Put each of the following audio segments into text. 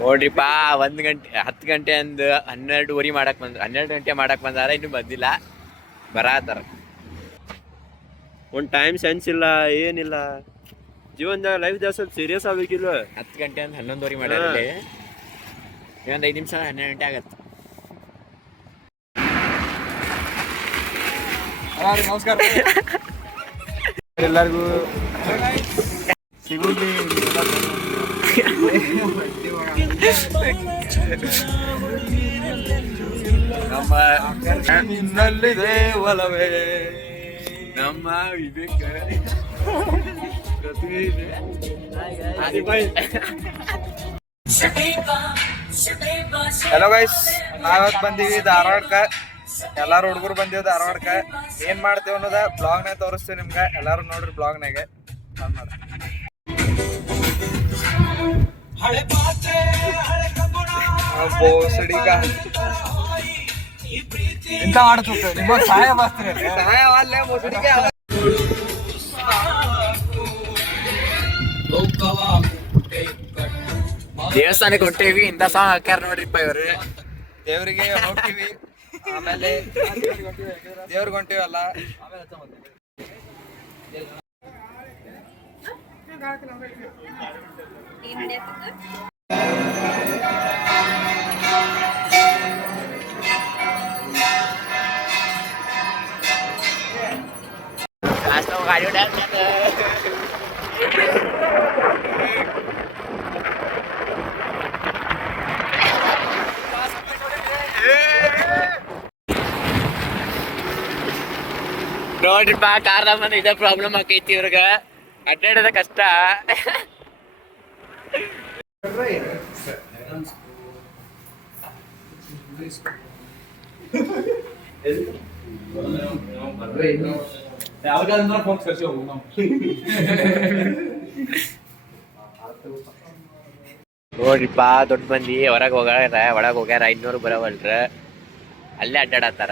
ನೋಡ್ರಿಪ್ಪ 1 ಗಂಟೆ 10 ಗಂಟೆ ಅಂದು 12:30 ಮಾಡಕ್ ಬಂದ್ರು. 12 ಗಂಟೆ ಮಾಡಕ್ ಬಂದಾರ, ಇನ್ನು ಬಂದಿಲ್ಲ, ಬರತ್ತಾರ. ಒಂದು ಟೈಮ್ ಸೆನ್ಸ್ ಇಲ್ಲ, ಏನಿಲ್ಲ. ಜೀವನದಾಗ ಲೈಫ್ದಾಗ ಸ್ವಲ್ಪ ಸೀರಿಯಸ್ ಆಗ್ಬೇಕಿಲ್ಲ. 10 ಗಂಟೆ ಅಂದ್ 11:30 ಮಾಡ್ಯಾರ. ಇನ್ನೊಂದು 5 ನಿಮಿಷ 12 ಗಂಟೆ ಆಗತ್ತೆ. ನಮಸ್ಕಾರ ಎಲ್ಲರಿಗೂ. ಸಿಗುದಿ ನಮ್ಮ ನಿನ್ನಲ್ಲಿದೆ ಒಲವೇ, ನಮ್ಮ ವಿವೇಕ. ಹಲೋ ಗೈಸ್, ನಾವತ್ ಬಂದೀವಿ ಧಾರವಾಡಕ್ಕೆ. ಎಲ್ಲಾರು ಹುಡುಗರು ಬಂದೀವಿ ಧಾರವಾಡಕ್ಕೆ. ಏನ್ ಮಾಡ್ತೇವ ಅನ್ನೋದ ಬ್ಲಾಗ್ನಾಗ ತೋರಿಸ್ತೀವಿ ನಿಮ್ಗೆ. ಎಲ್ಲಾರು ನೋಡ್ರಿ ಬ್ಲಾಗ್ನಾಗ. ಎಂತ ಮಾಡ್ಬೇಕು ನಿಮ್ಮ ಸಹಾಯ ಮಾಡ್ತೀರಿ? ದೇವಸ್ಥಾನಕ್ಕೆ ಹೊಂಟೇವಿ, ಇಂಥ ಸಾಂಗ್ ಹಾಕ್ಯಾರ ನೋಡ್ರಿಪ್ಪ ಇವ್ರು. ದೇವ್ರಿಗೆ ಹೋಗ್ತೀವಿ, ಆಮೇಲೆ ದೇವ್ರಿಗೆ ಹೊಂಟಿವಲ್ಲ. ಗಾಡಿ ನೋಡ್ರಿಪ್ಪ, ಕಾರ್ದಾಗ ಬಂದು ಇದೇ ಪ್ರಾಬ್ಲಮ್ ಆಕೈತಿ ಇವ್ರಿಗೆ. ಅಡ್ಡಾಡೋದ ಕಷ್ಟ. ನೋಡ್ರಿಪ್ಪ, ದೊಡ್ಡ ಮಂದಿ ಹೊರಗೆ ಹೋಗ್ಯಾರ, ಒಳಗೆ ಹೋಗ್ಯಾರ. 500 ಬರವಲ್ರ, ಅಲ್ಲೇ ಅಡ್ಡಾಡತ್ತಾರ.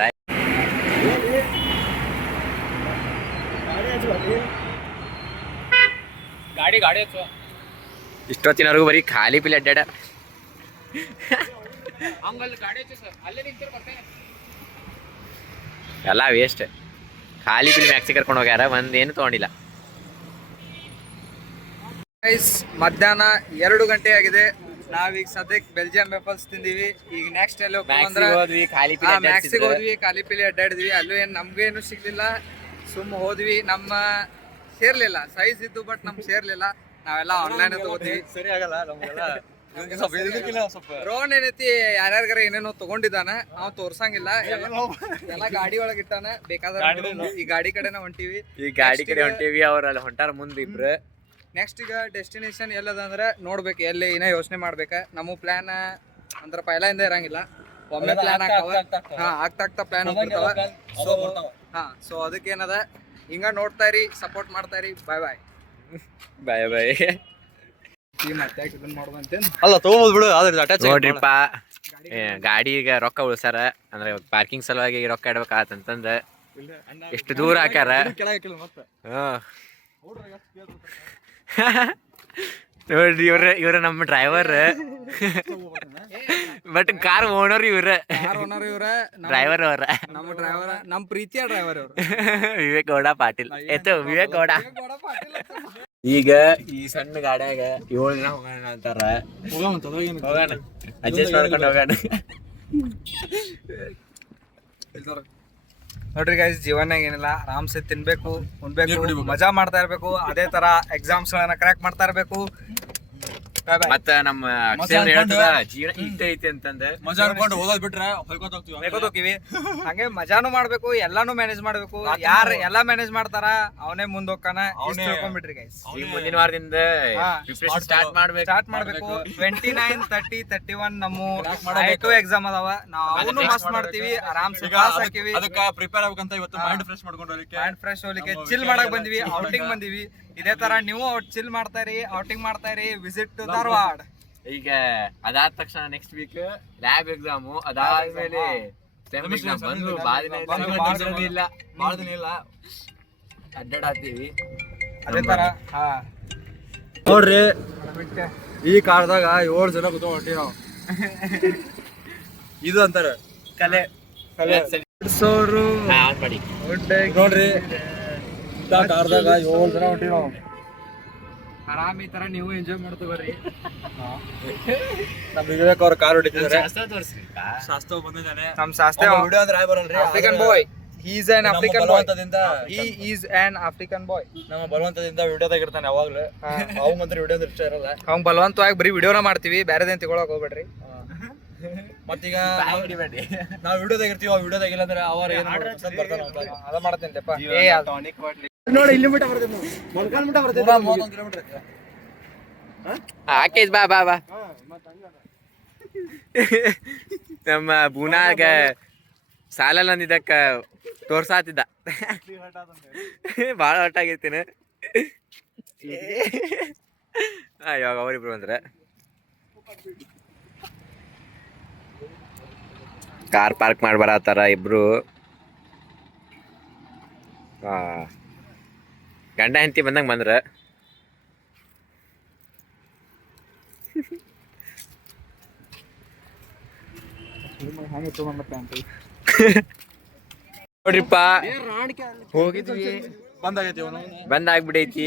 ಗಾಡಿ ಇಷ್ಟೊತ್ತಿನವರೆಗೂ ಬರೀ ಖಾಲಿ ಪಿಲ್ ಅಡ್ಡಾಡ. ಎಲ್ಲ ವೇಸ್ಟ್. ಖಾಲಿ ಪಿಲ್ ಮ್ಯಾಕ್ಸಿ ಕರ್ಕೊಂಡು ಹೋಗ್ಯಾರ, ಒಂದೇನು ತಗೊಂಡಿಲ್ಲ. ಮಧ್ಯಾಹ್ನ 2 ಗಂಟೆ ಆಗಿದೆ. ನಾವೀಗ ಸದ್ಯಕ್ಕೆ ಬೆಲ್ಜಿಯಂ ವೇಫಲ್ಸ್ ತಿಂದಿವಿ. ಈಗ ನೆಕ್ಸ್ಟ್ ಎಲ್ಲಿ ಹೋದ್ವಿ, ಮ್ಯಾಕ್ಸಿಗೆ ಹೋದ್ವಿ, ಖಾಲಿ ಪಿಲಿ ಅಡ್ಡಾಡಿದ್ವಿ. ಅಲ್ಲೂ ಏನು ನಮ್ಗೇನು ಸಿಗ್ಲಿಲ್ಲ, ಸುಮ್ಮ ಹೋದ್ವಿ. ನಮ್ಮ ಸೇರ್ಲಿಲ್ಲ, ಸೈಜ್ ಇದ್ದು ಬಟ್ ನಮ್ಗೆ ಸೇರ್ಲಿಲ್ಲ. ನಾವೆಲ್ಲ ಆನ್ಲೈನ್ ತಗೋತೀವಿ. ಸರಿ ಆಗಲ್ಲ ನಮ್ಗೆಲ್ಲ. ರೋನ್ ಏನೈತಿ, ಯಾರ್ಯಾರ ಏನೇನೋ ತಗೊಂಡಿದ್ದಾನ, ಅವ್ ತೋರ್ಸಂಗಿಲ್ಲ. ಎಲ್ಲ ಗಾಡಿ ಒಳಗೆ ಇಟ್ಟಾನ. ಬೇಕಾದ್ರೆ ಈ ಗಾಡಿ ಕಡೆನ ಹೊಂಟಿವಿ. ಅವ್ರ ಅಲ್ಲಿ ಹೊಂಟಾರ ಮುಂದೆ ಇಬ್ರು. ನೆಕ್ಸ್ಟ್ ಈಗ ಡೆಸ್ಟಿನೇಷನ್ ಎಲ್ಲದ ಅಂದ್ರೆ ನೋಡ್ಬೇಕು, ಎಲ್ಲಿ ಇನ್ನ ಯೋಚನೆ ಮಾಡ್ಬೇಕ. ನಮ್ಮ ಪ್ಲಾನ್ ಅಂದ್ರ ಪೈಲಿಂದ ಇರಂಗಿಲ್ಲ, ಒಮ್ಮೆ ಪ್ಲಾನ್ ಆಗ್ತಾ ಪ್ಲಾನ್ ಹೋಗ್ಬಿಡ್ತಾವ. ಸೊ ಅದಕ್ಕೇನದ, ಹಿಂಗ ನೋಡ್ತಾ ಇರಿ, ಸಪೋರ್ಟ್ ಮಾಡ್ತಾ ಇರಿ. ಬಾಯ್. ಅಲ್ಲ ತಗೋಬೋದು ಬಿಡು. ನೋಡ್ರಿಪ್ಪ, ಗಾಡಿಗೆ ರೊಕ್ಕ ಉಳ್ಸಾರ, ಅಂದ್ರೆ ಪಾರ್ಕಿಂಗ್ ಸಲುವಾಗಿ ರೊಕ್ಕ ಇಡ್ಬೇಕಾತಂತಂದ ಎಷ್ಟು ದೂರ ಹಾಕ್ಯಾರ. ನೋಡ್ರಿ, ಇವ್ರ ನಮ್ಮ ಡ್ರೈವರ್. ಬಟ್ ಕಾರ್ ಓನರ್ ಇವ್ರ, ಡ್ರೈವರ್ ಅವ್ರ. ನಮ್ಮ ಪ್ರೀತಿಯ ಡ್ರೈವರ್ ಅವ್ರು ವಿವೇಕ್ ಗೌಡ ಪಾಟೀಲ್. ವಿವೇಕ್ ಗೌಡ. ಈಗ ಈ ಸಣ್ಣ ಗಾಡ್ಯಾಗ 7 ದಿನ ಹೋಗೋಣ ಅಂತಾರ. ಹೋಗೋಣ, ಅಡ್ಜಸ್ಟ್ ಮಾಡ್ಕೊಂಡು ಹೋಗೋಣ. ನೋಡ್ರಿ ಗೈಸ್, ಜೀವನಾಗ ಏನಿಲ್ಲ, ಆರಾಮ್ಸೆ ತಿನ್ಬೇಕು, ಉಣ್ಬೇಕು, ಮಜಾ ಮಾಡ್ತಾ ಇರ್ಬೇಕು. ಅದೇ ತರ ಎಕ್ಸಾಮ್ಸ್ ಗಳನ್ನ ಕ್ರ್ಯಾಕ್ ಮಾಡ್ತಾ ಇರ್ಬೇಕು. ಮತ್ತ ನಮ್ಮ ಜೀವನ ಇಷ್ಟ ಐತಿ ಅಂತಂದ ಮಜಾ ಅನ್ಕೊಂಡು ಓದೋದ್ ಬಿಟ್ರೆ ಹೋಗ್ತೀವಿ. ಹಂಗೆ ಮಜಾನು ಮಾಡ್ಬೇಕು, ಎಲ್ಲಾನು ಮ್ಯಾನೇಜ್ ಮಾಡ್ಬೇಕು. ಯಾರು ಎಲ್ಲಾ ಮ್ಯಾನೇಜ್ ಮಾಡ್ತಾರ ಅವನೇ ಮುಂದ್ ಹೋಗ್ತಾನ. ತಿಳ್ಕೊಂಡ್ಬಿಟ್ರಿ ಗೈಸ್. ಈ ಮುಂದಿನ ವಾರದಿಂದ ಸ್ಟಾರ್ಟ್ ಮಾಡ್ಬೇಕು. 29, 30, 31 ನಮ್ಮ I2 ಎಕ್ಸಾಮ್ ಅದಾವ. ನಾವು ಮಸ್ತ್ ಮಾಡ್ತೀವಿ, ಆರಾಮ್ಸೆ ಪಾಸ್ ಹಾಕಿವಿ. ಅದಕ್ಕೆ ಪ್ರಿಪೇರ್ ಆಗ್ಬೇಕಂತ ಇವತ್ತು ಮೈಂಡ್ ಫ್ರೆಶ್ ಮಾಡ್ಕೊಂಡು ಹೋಗ್ಲಿಕ್ಕೆ ಚಿಲ್ ಮಾಡಕ್ ಬಂದಿವಿ, ಔಟಿಂಗ್ ಬಂದಿವಿ. ಇದೇ ತರ ನೀವು ಚಿಲ್ ಮಾಡ್ತಾ ಇರಿ, ಔಟಿಂಗ್ ಮಾಡ್ತಾ ಇರಿ. Visit to Dharwad. ಈಗ ಅದಾದ ತಕ್ಷಣ ನೆಕ್ಸ್ಟ್ ವೀಕ್ ಲ್ಯಾಬ್ ಎಕ್ಸಾಮು, ಅದಾದ್ಮೇಲೆ ಅಡ್ಡಾಡತ್ತೀವಿ. ಅದೇ ತರ ನೋಡ್ರಿ, ಈ ಕಾರ್ದಾಗ 7 ಜನ ಕೂತ್ಕೊಂಡು ಹೊಂಟಿ ನಾವು. ಇದು ಅಂತಾರೆ ಕಲೆ ನೋಡ್ರಿ ಕಾರ್ದಾಗ 7 ಜನ ಹೊಂಟಿ ನಾವು. ಆರಾಮ್ ಈ ತರ ನೀವು ಎಂಜಾಯ್ ಮಾಡ್ತಾ ಬರ್ರಿ. ನಮ್ ವಿವೇಕ್ ಅವ್ರ ಕಾರ್ ಹೊಡಿತಿದ್ದಾರೆ. ಶಾಸ್ತ್ರ ಬಂದಿದ್ದಾನೆ. ನಮ್ ಶಾಸ್ತ್ರ ವಿಡಿಯೋ ಅಂದ್ರೆ ಬರಲ್ರಿ. African boy. He is an African boy. He is an African boy. ನಮ್ಮ ಬಲವಂತದಿಂದ ವಿಡಿಯೋದಾಗ ಇರ್ತಾನೆ ಯಾವಾಗ್ಲೂ. ಅವ್ ಮಾತ್ರ ವಿಡಿಯೋ ಇಷ್ಟ ಇರಲ್ಲ. ಅವ್ನ್ ಬಲವಂತವಾಗಿ ಬರೀ ವಿಡಿಯೋನ ಮಾಡ್ತೀವಿ, ಬೇರೆದೇನ್ ತಗೊಳಕ್ ಹೋಗ್ಬೇಡ್ರಿ. ಮತ್ತೀಗ ನಾವ್ ವಿಡಿಯೋದಾಗ ಇರ್ತೀವಿ, ಆ ವಿಡಿಯೋದಾಗ ಇಲ್ಲ ಅಂದ್ರೆ ಅವರ ಏನ್ ಬರ್ತಾನ ಅದ ಮಾಡತ್ತೇನಪ್ಪ. ನೋಡಿ ಇಲ್ಲಿ ಮಟ್ಟ ಬರ್ತೇನೆ, ಮೊನ್ಕಾಲ್ ಮಟ್ಟ ಬರ್ತೇನೆ. 31 ಕಿಲೋಮೀಟರ್ ಆಕೇಶ್ ಬಾ ಬಾ ಬಾ. ನಮ್ಮ ಬೂನಾಗ ಸಾಲಲ್ಲ ಅಂದಿದ್ದಕ್ಕ ತೋರ್ಸಾತಿದ್ದ. ಭಾಳ ಹೊಟ್ಟಾಗೈತೇನೆ. ಇವಾಗ ಅವರಿಬ್ರು ಅಂದ್ರೆ ಕಾರ್ ಪಾರ್ಕ್ ಮಾಡಿ ಬರತ್ತಾರ ಇಬ್ರು. ಗಂಡ ಹೆಂಡತಿ ಬಂದಂಗೆ ಬಂದ್ರ. ನೋಡ್ರಿಪ್ಪ ಹೋಗಿದ್ವಿ, ಬಂದಾಗ್ಬಿಡೈತಿ.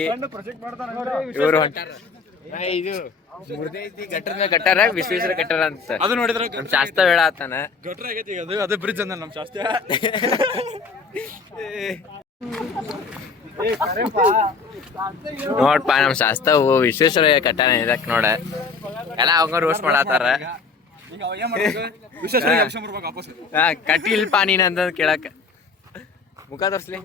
ಇವರು ಹೊಂಟಾರ. ಇದು ಮುರ್ದೈತಿ ಗಟ್ಟರ್ನ ಕಟ್ಟಾರ, ವಿಶ್ವೇಶ್ವರ ಕಟ್ಟಾರ ಅಂತ. ಅದು ನೋಡಿದ್ರೆ ನಮ್ ಶಾಸ್ತ್ರ ಹೇಳ ಆತಾನ ಗಟ್ರ ಆಗೈತಿ. ಅದು ಬ್ರಿಡ್ಜ್ ಅಂದ ನಮ್ ಶಾಸ್ತ್ರ. ನೋಡ್ಪ ನಮ್ ಶಾಸ್ತ್ರ ವಿಶ್ವೇಶ್ವರ ಕಟ್ಟಾನ ಇದಕ್ ನೋಡ. ಎಲ್ಲ ಅವಂಗ ರೋಸ್ಟ್ ಮಾಡತ್ತಾರ. ಕಟ್ಟಿಲ್ಪ ನೀನ್ ಅಂತ ಕೇಳಕ್ ಮುಖ ತೋರ್ಸ್ಲಿ.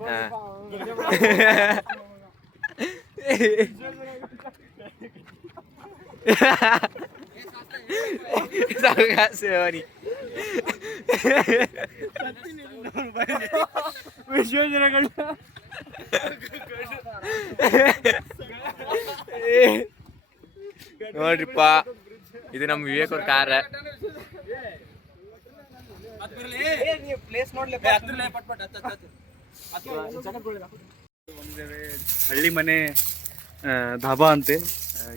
ಸೇವನಿ ವಿಶ್ವೇಶ್ವರ ನೋಡ್ರಿಪ್ಪ, ಇದು ನಮ್ ವಿವೇಕ್ ಅವ್ರ ಕಾರ್. ಹಳ್ಳಿ ಮನೆ ಧಾಬಾ ಅಂತೆ.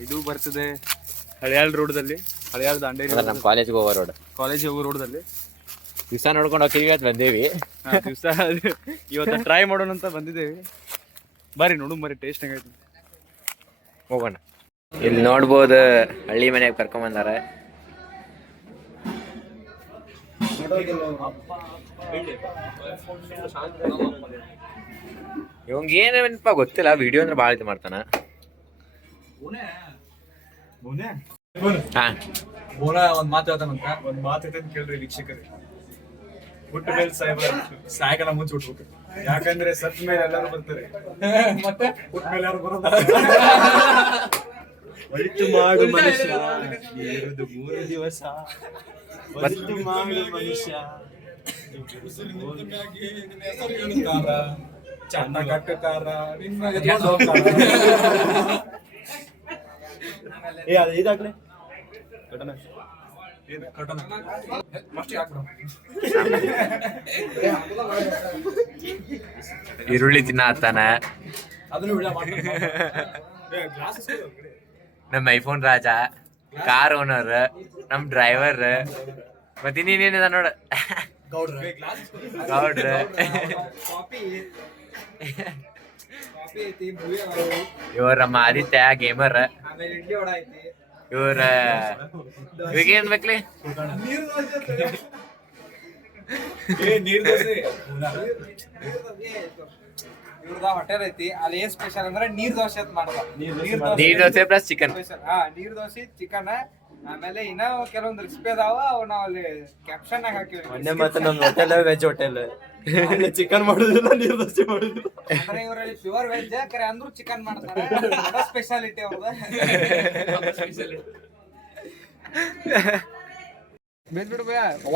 ಇದು ಬರ್ತದೆ ಹಳಿಯಾಳ್ ರೋಡ್ದಲ್ಲಿ, ಹಳಿಯಾಳ್ ದಾಂಡೇಲಿ. ನಮ್ಮ ಕಾಲೇಜ್ಗೆ ಹೋಗೋ ರೋಡ್, ಕಾಲೇಜ್ ಹೋಗೋ ರೋಡ್ದಲ್ಲಿ ದಿವಸ ನೋಡ್ಕೊಂಡು ಹೋಗ್ತೀವಿ. ಇವತ್ತು ಬಂದೇವಿ. ದಿವಸ ಇವತ್ತು ಟ್ರೈ ಮಾಡೋಣ ಅಂತ ಬಂದಿದ್ದೇವೆ. ಬರ್ರಿ ನೋಡು ಬರ್ರಿ, ಟೇಸ್ಟ್ ಹೆಂಗೈತಿ ಹೋಗೋಣ. ಇಲ್ಲಿ ನೋಡ್ಬೋದು ಹಳ್ಳಿ ಮನೆಗೆ ಕರ್ಕೊಂಬಂದಾರ. ಇವಂಗ ಏನಪ್ಪ ಗೊತ್ತಿಲ್ಲ, ವಿಡಿಯೋ ಅಂದ್ರೆ ಭಾಳ ಇದು ಮಾಡ್ತಾನ. ಒಂದ್ ಮಾತು ಹೇಳ್ತಾನಂತ. ಒಂದ್ ಮಾತು ಹೇಳ್ತಾನೆ ಕೇಳ್ರಿ ವೀಕ್ಷಕರೇ. ಹುಟ್ಟ ಮೇಲೆ ಸಾಯಕಾಲ ಮುಂಚೆ ಹುಟ್ಬೇಕು. ಯಾಕಂದ್ರೆ ಸತ್ ಮೇಲೆ ಎಲ್ಲರೂ ಬರ್ತಾರೆ, ಮತ್ತೆ ಹುಟ್ಟ ಮೇಲೆ ಯಾರು ಬರೋದ. ಒಳಿತು ಮಾಡು ಮನುಷ್ಯ, ಇರುವುದು 3 ದಿವಸ. ಒಳಿತು ಮಾಡು ಮನುಷ್ಯ, ಚಂದ ಕಟ್ಟುತ್ತಾರ, ಇದಾಗ್ಲಿ ಈರುಳ್ಳಿ ತಿನ್ನತ್ತಾನ. ನಮ್ಮ ಐಫೋನ್ ರಾಜ, ಕಾರ್ ಓನರ್, ನಮ್ ಡ್ರೈವರ್, ಮತ್ತೆ ಇನ್ನೇನಿದ ನೋಡ ಗೌಡ್ರ. ಇವ್ರ ನಮ್ಮ ಆದಿತ್ಯ ಗೇಮರ್. ಇವ್ರ ಇವಾಗೇನ್ ಬೇಕ್ಲಿ? ಇವ್ರದ ಹೋಟೆಲ್ ಐತಿ, ಅಲ್ಲಿ ಏನ್ ಸ್ಪೆಷಲ್ ಅಂದ್ರೆ ನೀರ್ ದೋಸೆ ಅಂತ ಮಾಡ್ತಾರೆ. ನೀರ್ ದೋಸೆ ಪ್ಲಸ್ ಚಿಕನ್. ನೀರ್ ದೋಸೆ ಚಿಕನ್. ಆಮೇಲೆ ಇನ್ನ ಕೆಲವೊಂದು ರೆಸಿಪಿ ಅದಾವ, ಅವ್ ನಾವ್ ಅಲ್ಲಿ ಕ್ಯಾಪ್ಷನ್ ಆಗಿ ಹಾಕಿವಿ. ಮತ್ತೆ ನಮ್ ಹೋಟೆಲ್ ವೆಜ್ ಹೋಟೆಲ್, ಚಿಕನ್ ಮಾಡುದಿಲ್ಲ, ನೀರ್ ದೋಸೆ ಮಾಡುದಿಲ್ಲ. ಅಂದ್ರೆ ಇವರಲ್ಲಿ ಪ್ಯೂರ್ ವೆಜ್, ಕರೆ ಅಂದ್ರೂ ಚಿಕನ್ ಮಾಡ್ತಾರೆ. ಸ್ಪೆಷಾಲಿಟಿ ಅವ್ರದ.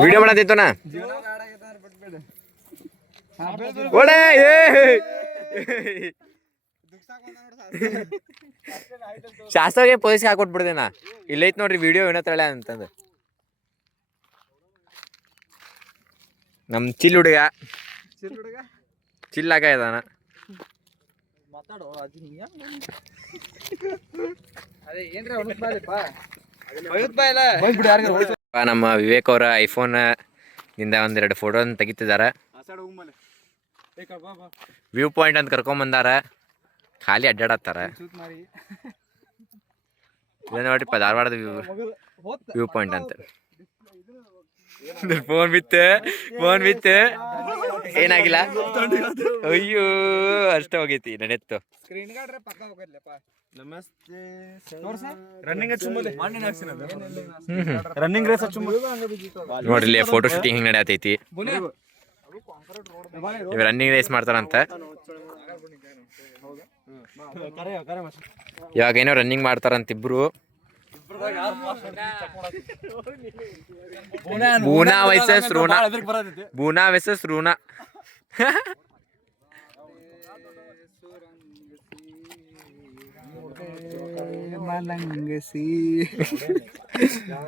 ವಿಡಿಯೋ ಮಾಡತ್ತಿತ್ತೋಣ. ಶಾಸ್ತ್ರಗೆ ಪೊಲೀಸ್ಗೆ ಹಾಕೊಟ್ಬಿಡ್ದೇನಾ. ಇಲ್ಲೈತ್ ನೋಡ್ರಿ ವಿಡಿಯೋ ಏನತ್ತಳೆ ಅಂತಂದು. ನಮ್ ಚಿಲ್ ಹುಡುಗ ಚಿಲ್ಲಾಗ ಇದಾನ. ಅದೇ ಏನ್ರಿ ಅವನಕ್ ಬಾಲಿಪ್ಪ ಒಯ್ಯುತ್ ಬಾ ಇಲ್ಲ ನಮ್ಮ ವಿವೇಕ್ ಅವರ ಐಫೋನ್ ಇಂದ ಒಂದೆರಡು ಫೋಟೋ ತೆಗಿತಿದಾರ. ವ್ಯೂ ಪಾಯಿಂಟ್ ಅಂತ ಕರ್ಕೊಂಬಂದಾರ, ಖಾಲಿ ಅಡ್ಡಾಡತ್ತಾರ. ಇದು ನೋಡ್ರಿಪ್ಪ ಧಾರವಾಡದ ವ್ಯೂ ಪಾಯಿಂಟ್ ಅಂತ. ಫೋನ್ ಬಿತ್ತು ಏನಾಗಿಲ್ಲ. ಅಯ್ಯೋ ಅಷ್ಟ ಹೋಗೈತಿ ನಡೆತ್ತು. ಸ್ಕ್ರೀನ್ ಗಾರ್ಡ್ ಪಕ್ಕ ಹೋಗದ್ಲಪ್ಪ. ನಮಸ್ತೆ ರನ್ನಿಂಗ್ ರೇಸ್ ನೋಡ್ರಿ ಫೋಟೋ ಶೂಟಿಂಗ್ ಹಿಂಗ್ ನಡೆಯತೈತಿ. ಇವ್ ರನ್ನಿಂಗ್ ರೇಸ್ ಮಾಡ್ತಾರಂತ. ಇವಾಗ ಏನೋ ರನ್ನಿಂಗ್ ಮಾಡ್ತಾರಂತ ಇಬ್ರು. ಬೂನಾ ವರ್ಸಸ್ ರೂನಾ.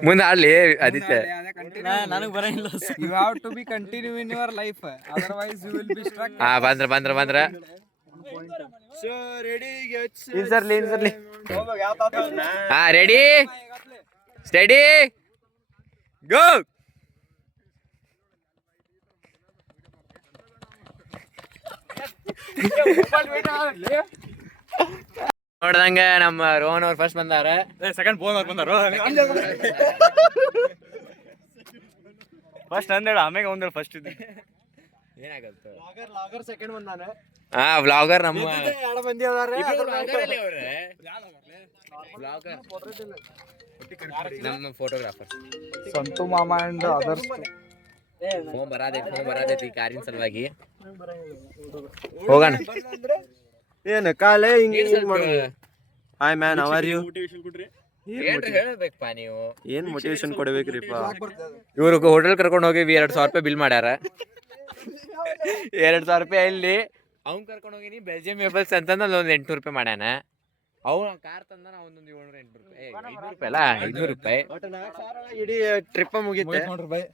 ಮುಂದೆ ಆಡ್ಲಿ ಆದಿತ್ಯ. ನನಗ್ ಬರಂಗಿಲ್ಲ. You have to be continue in your life, otherwise you will be stuck. ಬಂದ್ರ ಇನ್ಸರ್ಲಿ ರೆಡಿ ಸ್ಟಡಿ ಗೋ. ನೋಡ್ದಂಗ ನಮ್ಮ ರೋಹನ್ ಅವ್ರು ಫಸ್ಟ್ ಬಂದಾರ. ಸೆಕೆಂಡ್ ಫೋನ್ ಬಂದಾರು ಫಸ್ಟ್ ಅಂದೇಳ ಆಮೇಲೆ ಒಂದೇಳು ಫಸ್ಟ್ ಇದ್ದೆ. ಲಾಗರ್ ಸೆಕೆಂಡ್ ಬಂದಾನೆ. ಹಾ ವ್ಲಾಗರ್ ನಮ್ಮ ನಮ್ಮ ಫೋಟೋಗ್ರಾಫರ್ ಸಂತು ಮಾಮ ಅಂಡ್ ಅದರ್ಸ್. ಫೋನ್ ಬರಾದೈತಿ ಕಾರಿನ ಸಲುವಾಗಿ. ಹೋಗೋಣ. ಏನು ಕಾಲೇ ಹಿಂಗೆ hi man how are you? ಹೇಳ್ಬೇಕಪ್ಪ ನೀವು. ಏನ್ ಮೋಟಿವೇಶನ್ ಕೊಡ್ಬೇಕ್ರಿಪ್ಪ? ಇವ್ರು ಹೋಟೆಲ್ ಕರ್ಕೊಂಡು ಹೋಗಿವಿ, 2,000 ರೂಪಾಯಿ ಬಿಲ್ ಮಾಡ್ಯಾರ. 2,000 ರೂಪಾಯಿ ಇಲ್ಲಿ ಅವ್ನ್ ಕರ್ಕೊಂಡು ಹೋಗಿನಿ. ಬೆಲ್ಜಿಯಂ ವೇಫಲ್ಸ್ ಅಂತಂದ ಒಂದು 800 ರೂಪಾಯಿ ಮಾಡ್ಯಾನ. ಅವ್ನು ಕಾರ್ ತಂದ ಒಂದೊಂದು 700-800 ರೂಪಾಯಿ. 500 ರೂಪಾಯಿ ಅಲ್ಲ 500 ರೂಪಾಯಿ. ಇಡೀ ಟ್ರಿಪ್ ಮುಗಿತೆ.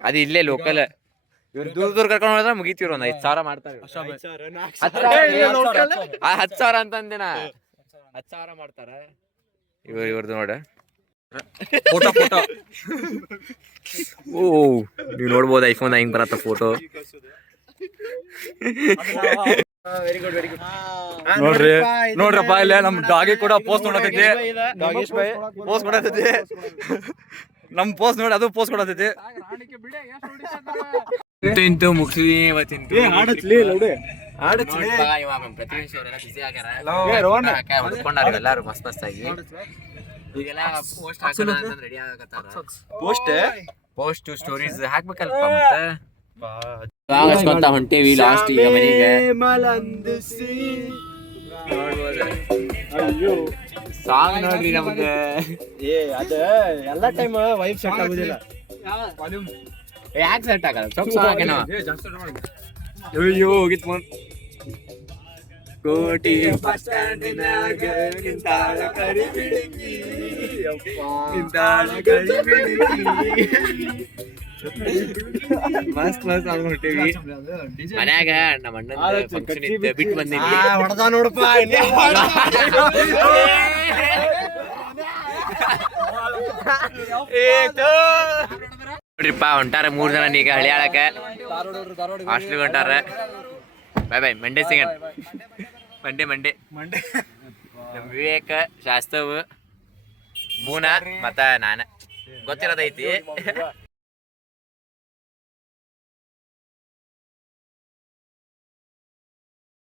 ಅದು ಇಲ್ಲೇ ಲೋಕಲ್. ಇವ್ರು ದೂರ ಕರ್ಕೊಂಡು ಹೋದ್ರೆ ಮುಗಿತೀವ್ರ ಒಂದ್ 5,000 ಮಾಡ್ತಾರೆ. 10,000 ಅಂತಂದಿನ 10,000 ಮಾಡ್ತಾರ ಇವ್ರದ್ದು ನೋಡ. ಫೋಟೋ ಓ ನೀವು ನೋಡ್ಬೋದು ಐಫೋನ್ ಹಿಂಗ್ ಬರತ್ತ ಫೋಟೋ. ನೋಡ್ರಪ್ಪ ಇಲ್ಲೇ ನಮ್ ಡಾಗಿ ಕೂಡ ಪೋಸ್ಟ್ ನೋಡತೈತಿ. ನಮ್ ಪೋಸ್ಟ್ ನೋಡಿ ಅದು ಪೋಸ್ಟ್ ಕೊಡತೈತಿ. ಇಂತು ಮುಗಿಸಿದೀನಿ ಇವತ್ತಿಂತು. ಹುಡ್ಕೊಂಡಾರ ಎಲ್ಲಾರು ಮಸ್ತ್ ಆಗಿ. ಈಗೆಲ್ಲ ಪೋಸ್ಟ್ ಹಾಕೋಣ ಅಂತ ರೆಡಿ ಆಗಕತ್ತಾರ. ಪೋಸ್ಟ್ ಸ್ಟೋರೀಸ್ ಹಾಕ್ಬೇಕಲ್ಪ ಮತ್ತೆ. ಹಚ್ಕೊಂತ ಹೊಂಟೇವಿ ಲಾಸ್ಟ್ ಈಗ ಮನೆಗೆ. ಸಾಂಗ್ ನೋಡ್ರಿ ನಮ್ಗೆ. ಅದ ಎಲ್ಲ ಟೈಮ್ ವೈಬ್ ಸೆಟ್ ಆಗುದಿಲ್ಲ. ಯಾಕೆ ಸೆಟ್ ಆಗಲ್ಲ? ಅಯ್ಯೋ ಹೋಗಿತ್ ಫೋನ್. ಕೋಟಿ ಬಸ್ ಸ್ಟ್ಯಾಂಡಿನಾಗ ನಿಂತಾಳ ಕರಿಬಿಡುಗಿ, ನಿಂತಾಳ ಕರಿಬಿಡುಗಿ. ಮಸ್ತ್ ಸಾಂಗ್ ಹೊಂಟೇವಿ. ಮನ್ಯಾಗ ನಮ್ಮ ಅಣ್ಣನ ಫಂಕ್ಷನ್ ಇತ್ತು, ಬಿಟ್ಟು ಬಂದೀನಿ. ಹೊಡೆದ ನೋಡಪ್ಪ. ನೋಡ್ರಿಪ್ಪ ಹೊಂಟಾರ 3 ಜನ ಈಗ ಹಳಿಯಾಳಕ ಹಾಸ್ಟೆಲ್ ಹೊಂಟಾರ. ಬಾಯ್ ಮಂಡೇ ಸಿಗನ್. ಮಂಡೇ ನಮ್ಮ ವಿವೇಕ, ಶಾಸ್ತವ್, ಬೂನಾ ಮತ್ತ ನಾನ ಗೊತ್ತಿರೋದೈತಿ.